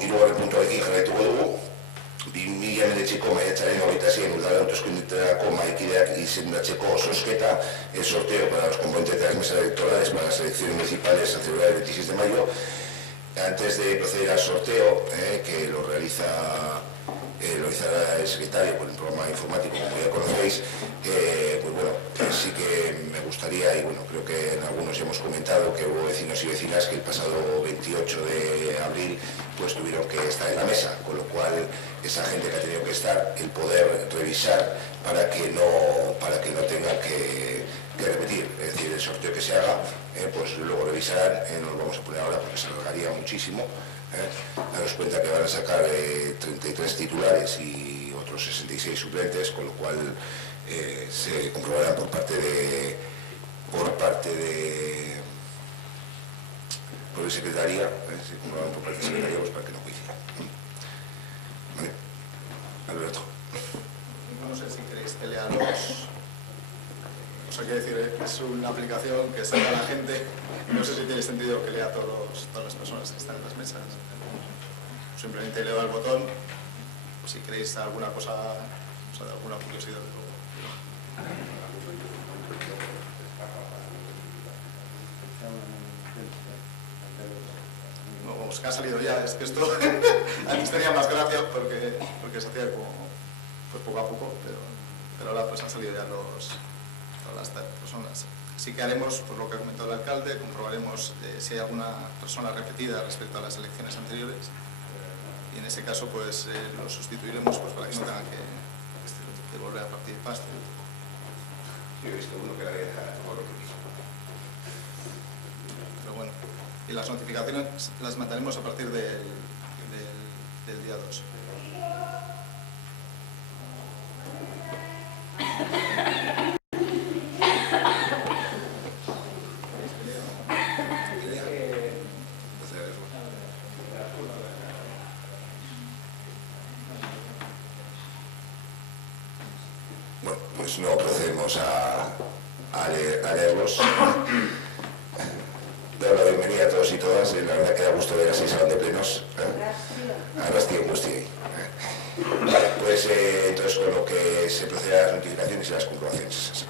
hirugarren puntuarekin jarraituko dugu. 2019ko maiatzaren 26 udal hauteskundetako mahaikideak izendatzeko zozketa, el sorteo para los componentes de las mesas electorales para las elecciones municipales a celebrar el 26 de mayo. Antes de proceder al sorteo, que lo realizará el secretario con el programa informático, como ya conocéis, pues bueno, sí que me gustaría, y bueno, creo que en algunos ya hemos comentado que hubo vecinos y vecinas que el pasado 28 de abril pues tuvieron que estar en la mesa, con lo cual esa gente que ha tenido que estar, el poder revisar para que no tenga que repetir, es decir, el sorteo que se haga, pues luego revisarán, no lo vamos a poner ahora porque se alargaría muchísimo. Daros cuenta que van a sacar 33 titulares y otros 66 suplentes, con lo cual se comprobarán por parte de secretaría, se comprobarán por parte de secretaría pues, para que no coincida. Vale. Alberto. No sé si queréis que lea los... O sea, quiero decir, es una aplicación que saca a la gente. No sé si tiene sentido que lea a todas las personas que están en las mesas. Simplemente leo al botón, si queréis alguna cosa, o sea, alguna curiosidad. No, vamos, que ha salido ya, es que esto antes tenía más gracia porque se hacía como pues poco a poco, pero ahora pues han salido ya todas las personas. Sí que haremos, por lo que ha comentado el alcalde, comprobaremos si hay alguna persona repetida respecto a las elecciones anteriores y en ese caso pues lo sustituiremos pues, para que no tengan que volver a participar. Yo he visto uno que la había dejado por lo que quiso. Pero bueno, y las notificaciones las mandaremos a partir del día 2. No procedemos a leerlos. Doy la bienvenida a todos y todas. La verdad que da gusto ver así salón de plenos. Ahora estoy en Busti. Vale, pues entonces con lo que se procede a las notificaciones y las comprobaciones.